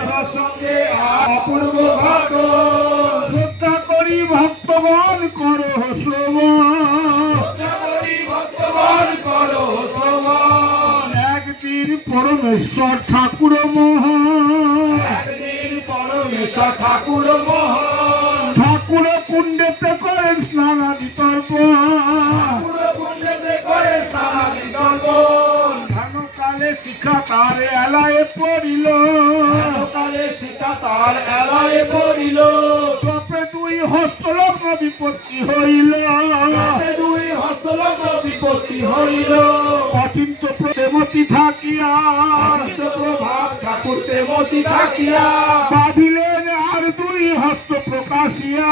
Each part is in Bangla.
প্রসঙ্গে অপূর্ব ঘটন শ্রদ্ধা করি ভক্তগণ করো শ্রবণ একদিন পরমেশ্বর ঠাকুর মোহন ঠাকুর কুণ্ডেতে করেন স্নানাদি ধ্যানকালে শিক্ষা তার এলায় পড়িল তপে দুই হস্তলক বিপত্তি হইল অচিন্ত প্রেমতি থাকিয়া ঠাকুর প্রেমতি থাকিয়া বাঁধিলেন আর দুই হস্ত প্রকাশিয়া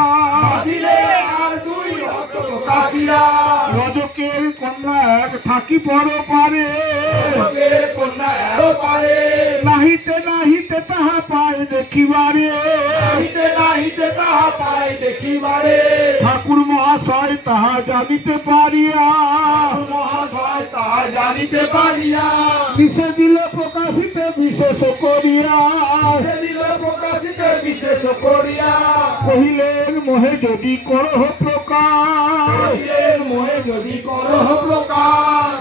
রজকের কন্যা এক থাকি পর পারে নাহিতে নাহিতে তাহা পায় দেখিবারে ঠাকুর মহাশয় তাহা জানিতে পারিয়া বিশে দিল প্রকাশিতে বিশেষ করিয়া কহিলেন মোহে যদি করহ প্রকাশ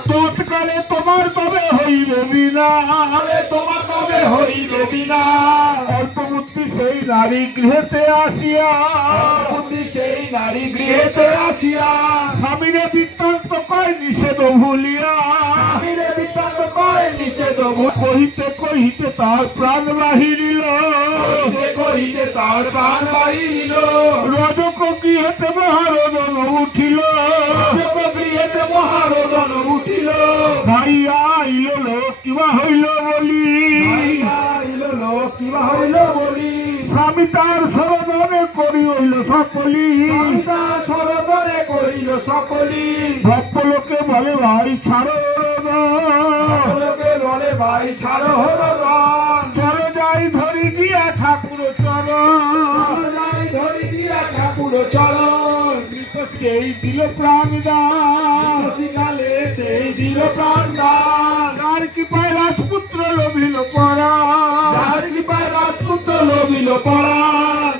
তৎকালে তোমার তবে হইবে বিনা অল্প বুদ্ধি সেই নারী গৃহেতে আসিয়া স্বামীরে বৃত্তান্ত কয় নিষেধ ভুলিয়া কহিতে কহিতে তার প্রাণ বাহিরিল রজক গৃহেতে মহারোদন উঠিল ভাইয়া আইল লোক কিবা হইল বলি স্বামী তার সরদনে করি হইল সকলি ভক্ত লোকে বলে ভাই ছাড়ো চলো যাই ধরি দিয়া ঠাকুর চরণ সেই দিল প্রাণ দান তার কি পায় রাজপুত্র লোভিল পরা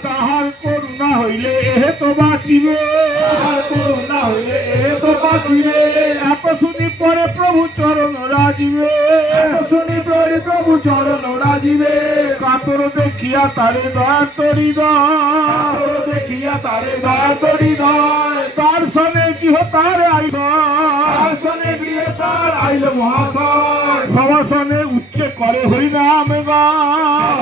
তাহার করুণা হইলে এহে তো বাঁচিবে এত শুনি পরে প্রভু চরণ রাজিবে কাতর দেখিয়া তারে দয়া তরি তার সনে গৃহ তার আইল মহাশয় সবাসনে উচ্চ করে হরিনাম গান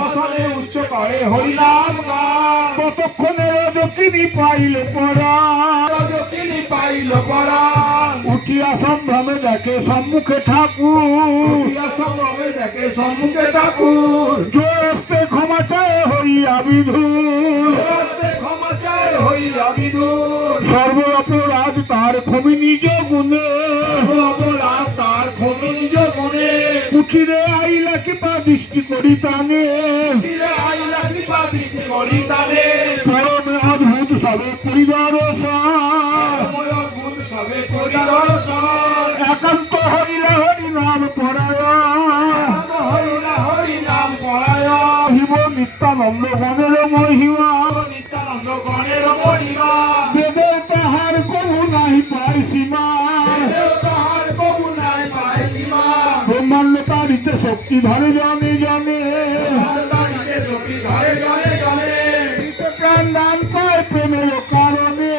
ততক্ষণে রজকিনী পাইল পরা উঠিয়া সম্ভ্রমে দেখে সম্মুখে ঠাকুর জোরস্তে ক্ষমা চায় হইয়া বিধুর সর্বঅপরাধ তার ক্ষমি নিজ গুণে কুঠিরে আইলা কৃপা দৃষ্টি করি টানে পরমে অদ্ভুত সবে একান্ত হইলা হরিনাম পরায়ণ হিব নিত্যানন্দ গণের মহিমা বেদের তাহার কবু নাই পায় সীমা ব্রহ্মাণ্ড তারিতে শক্তি ধরে জানে প্রাণ দান পায় প্রেমের কারণে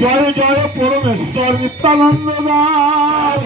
জয় জয় পরমেশ্বর নিত্যানন্দ দাস।